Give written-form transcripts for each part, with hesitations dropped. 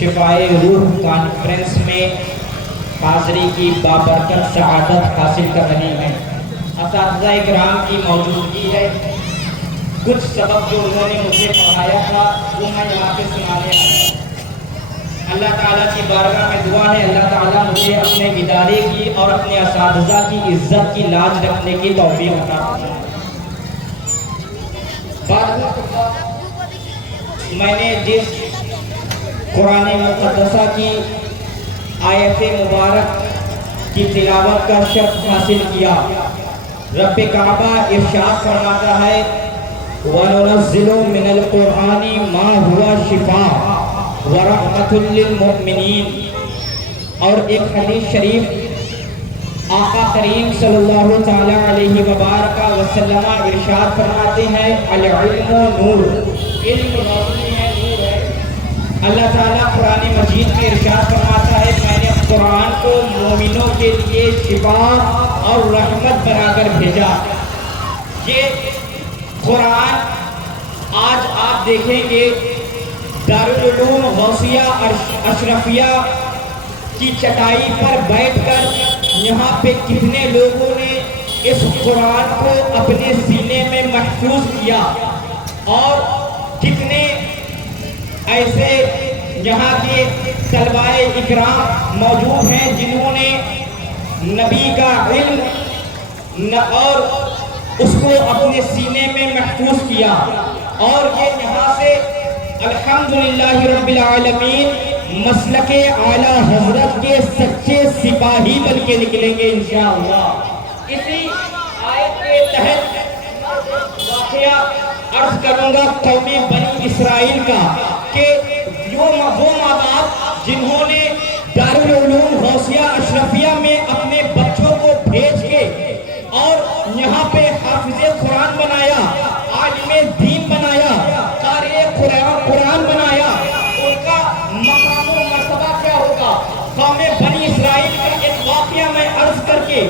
شفائے روح کانفرنس میں حاضری کی بابرکت سعادت حاصل کر رہے ہیں۔ اساتذہ اکرام کی موجودگی ہے، کچھ سبق جو انہوں نے مجھے پڑھایا تھا وہ میں یہاں پہ سنانے آیا۔ اللہ تعالیٰ کی بارگاہ میں دعا ہے اللہ تعالیٰ مجھے اپنے ادارے کی اور اپنے اساتذہ کی عزت کی لاج رکھنے کی توفیق عطا فرمائے۔ میں نے جس قرآن مقدسہ کی آیت مبارک کی تلاوت کا شرف حاصل کیا، رب کعبہ ارشاد فرماتا ہے وَنُنَزِّلُ مِنَ الْقُرْآنِ مَا هُوَ شِفَاءٌ وَرَحْمَةٌ لِّلْمُؤْمِنِينَ۔ اور ایک حدیث شریف آقا کریم صلی اللہ تعالیٰ علیہ وبارک وسلم ارشاد فرماتے ہیں العلم نور، علم روشنی ہے، نور ہے۔ اللہ تعالیٰ قرآن مجید میں ارشاد فرماتا ہے میں نے قرآن کو مومنوں کے لیے شفا اور رحمت بنا کر بھیجا۔ یہ قرآن آج آپ دیکھیں گے دارالعلوم غوثیہ اشرفیہ کی چٹائی پر بیٹھ کر یہاں پہ کتنے لوگوں نے اس قرآن کو اپنے سینے میں محفوظ کیا، اور کتنے ایسے یہاں کے طلباء اکرام موجود ہیں جنہوں نے نبی کا علم اور اس کو اپنے سینے میں محفوظ کیا، اور یہ یہاں سے الحمدللہ رب العالمین مسلک اعلیٰ حضرت کے سچے سپاہی بن کے نکلیں گے انشاءاللہ۔ اسی آیت کے تحت واقعہ عرض کروں گا قوم بنی اسرائیل کا کہ وہ ماں باپ جنہوں نے دارالعلوم غوثیہ اشرفیہ میں اپنے بچوں کو بھیج کے اور یہاں پہ حافظ قرآن بنایا، عالم دین بنایا، قاری قرآن بنایا، ان کا مقام و مرتبہ کیا ہوگا؟ قوم بنی اسرائیل کا ایک واقعہ میں عرض کر کے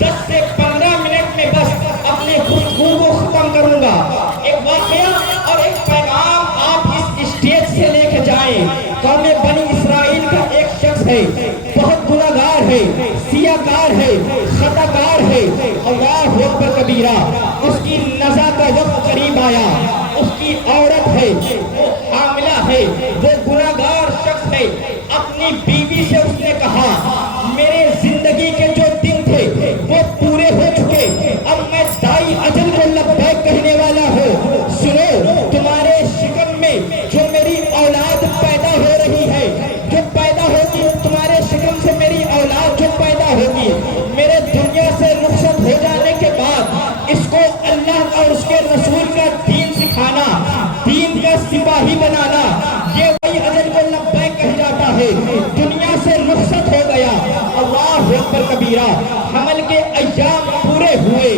10 سے 15 منٹ میں بس اپنے گفتگو کو ختم کروں گا۔ ایک واقعہ اور ایک پیغام آپ اس اسٹیج سے لے کے جائیں۔ قوم بنی اسرائیل کا ایک شخص ہے، بہت گناہگار ہے، سیاہکار ہے، خطاکار ہے، اللہ اکبر کبیرہ۔ اس کی نزا کا وقت قریب آیا، اس کی عورت ہے، وہ حاملہ ہے، وہ گناہگار شخص ہے۔ اپنی بیوی سے اس نے کہا میرے زندگی کے جو دن تھے وہ پورے ہو چکے، اب میں دائی اجل کو لبیک کہنے والا ہوں۔ سنو، تمہارے شکم میں جو میری اولاد پیدا ہو رہی ہے، جو پیدا ہوگی، تمہارے شکم سے میری اولاد جو پیدا ہوگی، میرے دنیا سے رخصت ہو جانے کے بعد اس کو اللہ اور اس کے رسول کا دین سکھانا، دین کا سپاہی بنانا، یہ وہی اجل کو لبیک کہہ جاتا ہے۔ دنیا سے رخصت ہو گیا، اللہ اکبر کبیرہ۔ حمل کے ایام پورے ہوئے،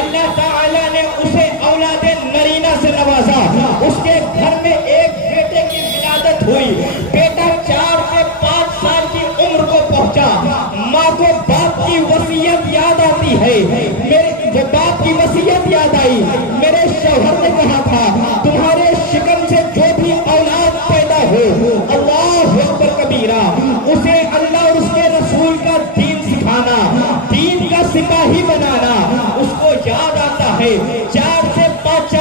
اللہ تعالیٰ نے اسے اولاد نرینہ سے نوازا، اس کے گھر میں ایک بیٹے کی ولادت ہوئی۔ بیٹا 4 سے 5 سال کی عمر کو پہنچا۔ ماں کو باپ کی وصیت یاد آتی ہے، میرے باپ کی وصیت یاد آئی۔ میرے شوہر نے کہا تھا تمہارے شکم سے جو بھی اولاد پیدا ہو، اللہ اکبر کبیرہ، اسے اللہ اور اس کے رسول کا دین سکھانا، دین کا سپاہی بنانا، اس کو یاد آتا ہے۔ 4 سے 5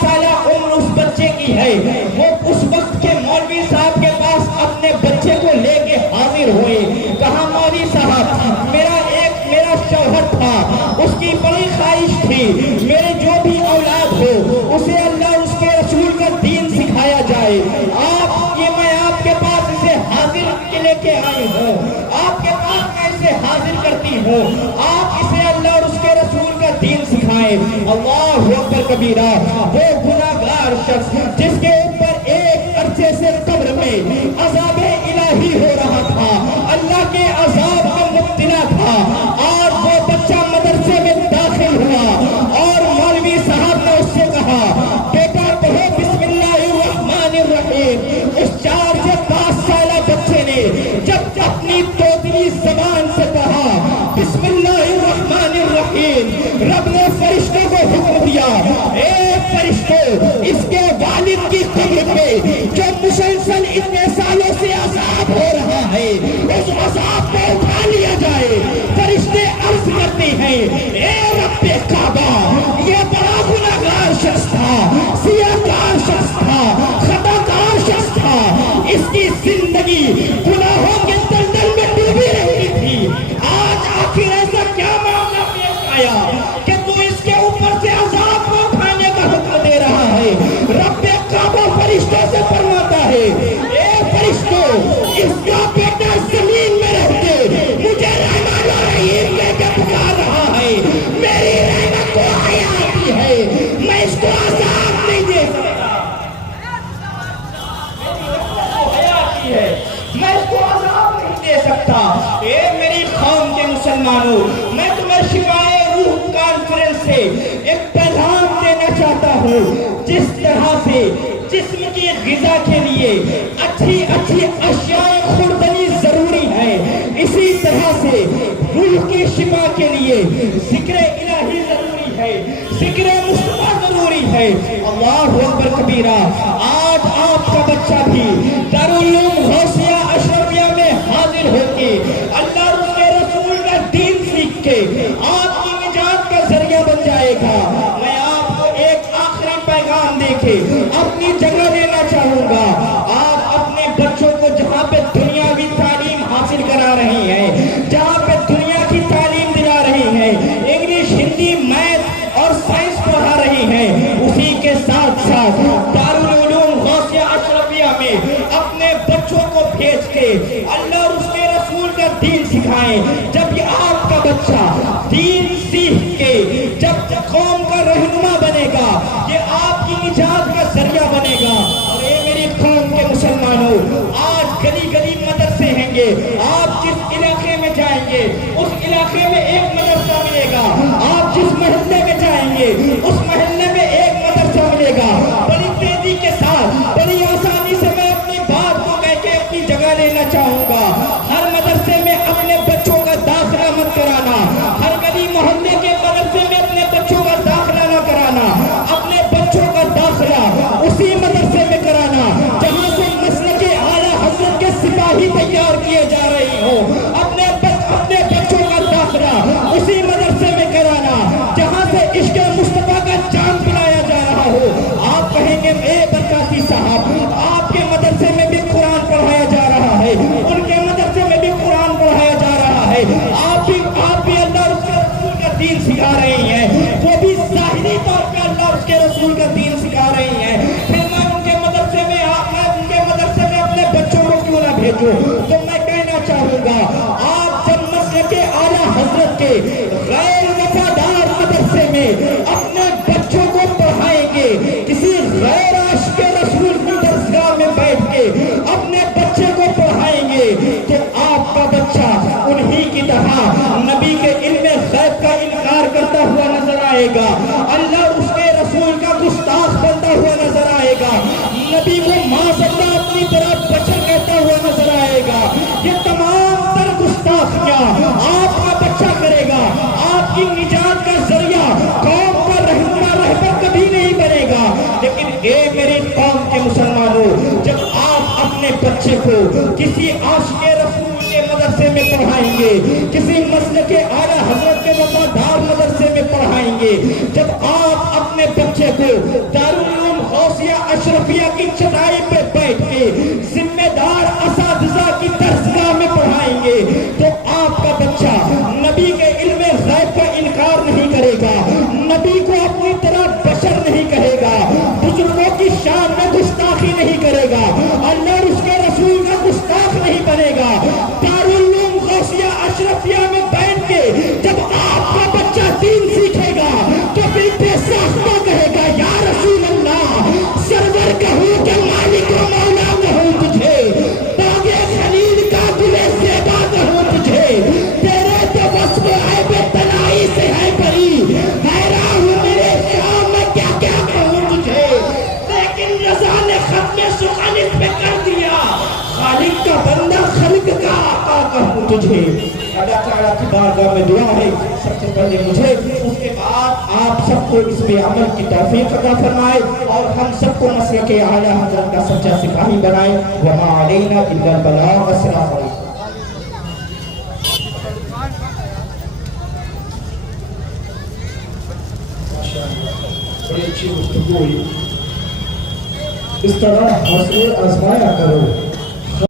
سالہ عمر اس بچے کی ہے، وہ اس وقت کے مولوی صاحب کے پاس اپنے بچے کو لے کے حاضر ہوئے۔ کہا مولوی صاحب میرا شوہر تھا، اس کی بڑی خواہش تھی میرے جو بھی اولاد ہو اسے اللہ اور اس کے رسول کا دین سکھایا جائے۔ میں آپ کے پاس اسے حاضر کے لے کے آئی ہوں، آپ کے پاس میں اسے حاضر کرتی ہوں، آپ اسے اللہ اور اس کے رسول کا دین سکھائیں۔ اللہ اکبر کبیرہ۔ وہ گناہگار شخص جس کے اوپر ایک عرصے سے قبر میں عذاب الہی ہو رہا تھا، اللہ کے عذاب میں مبتلا تھا، اور وہ بچہ مدرسے میں داخل ہوا اور مولوی صاحب نے اس سے کہا بیٹا پڑھو بسم اللہ الرحمن الرحیم۔ اس 4 سے 5 سالہ بچے نے جب اپنی توتلی زبان سے کہا بسم اللہ الرحمن الرحیم، رب نے فرشتوں کو حکم دیا اے فرشتوں اس کے والد کی سالوں سے عذاب ہو رہا ہے، اس عذاب کو اٹھا لیا جائے۔ فرشتے عرض کرتے ہیں اے رب کعبہ، یہ بڑا گناہگار شخص تھا، سیاہکار شخص تھا، خطا کار شخص تھا، اس کی زندگی گناہوں کے دلدل میں ڈوبی رہی تھی، آج آخر ایسا کیا معاملہ پیش آیا کہ تو اس کے اوپر سے عذاب کو اٹھانے کا حکم دے رہا ہے؟ رب کعبہ فرشتوں سے فرماتا ہے اے فرشتوں، اس کا بیٹا زمین میں رہتے مجھے رحمان الرحیم کہہ کے پکار رہا ہے، میری رحمت کو حیا آتی ہے، میں اس کو عذاب نہیں دے سکتا، میں اس کو عذاب نہیں دے سکتا۔ اے میری قوم کے مسلمانوں، میں تمہیں شفائے روح کانفرنس سے ایک پیغام دینا چاہتا ہوں۔ جس طرح سے جسم کی غذا کے لیے اچھی اچھی اشیاء خوردنی ضروری ہے، اسی طرح سے روح کی شفا کے لیے ذکر الہی ضروری ہے، ذکر مصطفیٰ ضروری ہے۔ اللہ اکبر کبیرہ۔ آج آپ کا بچہ بھی دارالعلوم غوثیہ اشرفیہ میں حاضر ہو کے اللہ اور اس کے رسول کا دین سیکھ کے آپ کی نجات کا ذریعہ بن جائے گا۔ میں آپ کو ایک آخری پیغام دے کے اپنی جگہ لینا چاہوں گا۔ آپ اپنے بچوں کو جہاں پہ دنیاوی تعلیم حاصل کرا رہے ہیں، جہاں پہ دنیا کی تعلیم دلا رہے ہیں، انگلش، ہندی، میتھ اور سائنس پڑھا رہے ہیں، اسی کے ساتھ ساتھ دارالعلوم غوثیہ اشرفیہ میں اپنے بچوں کو بھیج کے اللہ اور اس کے رسول کا دین سکھائیں۔ جب یہ آپ کا بچہ دین سیکھ کے جب قوم کا رہنما بنے گا، یہ آپ کی نجات کا ذریعہ بنے گا۔ اور اے میری قوم کے مسلمانوں، آج گلی گلی مدرسے ہیں گے، آپ جس علاقے میں جائیں گے اس علاقے میں ایک مدرسہ ملے گا، آپ جس محلے میں جائیں گے اس محلے میں ایک مدرسہ ملے گا۔ بڑی تیزی کے ساتھ، بڑی آسانی سے میں اپنی بات کو کہہ کے اپنی جگہ لینا چاہوں گا۔ ہر مدرسے میں اپنے بچوں کا داخلہ مت کرانا، ہر گلی محلے کے مدرسے میں اپنے بچوں کا داخلہ نہ کرانا، اپنے بچوں کا داخلہ اسی مدرسے میں کرانا جہاں سے مسلک اعلیٰ حضرت کے سپاہی تیار کیے جا رہے ہوں۔ اپنے بچوں کا داخلہ اسی مدرسے میں کرانا جہاں سے عشق مصطفیٰ کا جام پلایا جا رہا ہو۔ آپ کہیں گے اے برکاتی صاحب، آپ کے مدرسے میں بھی قرآن پڑھایا جا رہا ہے، ان کے مدرسے میں بھی قرآن پڑھایا جا رہا ہے، آپ بھی اللہ اور اس کے رسول کا دین سکھا رہے ہیں، وہ بھی ظاہری طور پہ اللہ اور اس کے رسول کا دین سکھا رہے ہیں، پھر میں ان کے مدرسے میں اپنے بچوں کو کیوں نہ بھیجوں؟ تو میں کہنا چاہوں گا، آپ جب مسلک اعلیٰ حضرت کے غیر وفادار مدرسے میں اپنے بچوں کو پڑھائیں گے، کسی غیر عاشق رسول کی درسگاہ میں بیٹھ کے اپنے بچے کو پڑھائیں گے، تو آپ کا بچہ انہی کی طرح نبی کے علم غیب کا انکار کرتا ہوا نظر آئے گا، اللہ اور اس کے رسول کا گستاخ بنتا ہوا نظر آئے گا، نبی کو ماں سکتا اپنی طرح بشر کہتا ہوا نظر آئے گا۔ یہ تمام تر گستاخیاں آپ کا بچہ کرے گا، آپ کی نجات کا ذریعہ قوم کا رہنما رہبر کبھی نہیں بنے گا۔ لیکن اے میری قوم کے مسلمانوں، جب آپ اپنے بچے کو کسی عاشق رسول کے مدرسے میں پڑھائیں گے، کسی مسلک اعلیٰ حضرت کے وفادار مدرسے میں پڑھائیں گے، جب آپ اپنے بچے کو دارالعلوم غوثیہ اشرفیہ کی چٹائی پہ بیٹھ کے ذمہ دار اساتذہ کی درسگاہ میں پڑھائیں گے، تو آپ کا بچہ نبی کے علم غیب کا انکار نہیں کرے گا، نبی کو اپنی طرح بشر نہیں کہے گا، بزرگوں کی شان میں گستاخی نہیں کرے گا، اللہ اور اس کے رسول کا گستاخ نہیں بنے گا۔ دارالعلوم غوثیہ اشرفیہ میں بیٹھ کے جب آپ کا بچہ دین سیکھے گا تو پھر بے ساختہ کہے گا یا رسول اللہ، سرور کہوں کہ مالک و مولا کہوں تجھے، باغ خلیل کا گل زیبا کہوں تجھے، تیرے تو وصف عیب تنائی سے ہے بری، حیران ہوں میرے شام میں کیا کیا کہوں تجھے، لیکن رضا نے ختم سخن اس پہ کر دیا، خالق کا بندہ خلق کا آقا کہوں تجھے۔ اللہ تعالیٰ کی بارگاہ میں دعا ہے سب سے پہلے مجھے، اس کے بعد آپ سب کو اس پہ عمل کی توفیق عطا فرمائے اور ہم سب کو مسلک اعلیٰ حضرت کا سچا سپاہی بنائے۔ وما علینا الا البلاغ۔ السلام علیکم۔ بڑی اچھی گفتگو ہوئی۔ اس طرح حوصلے آزمایا کرو۔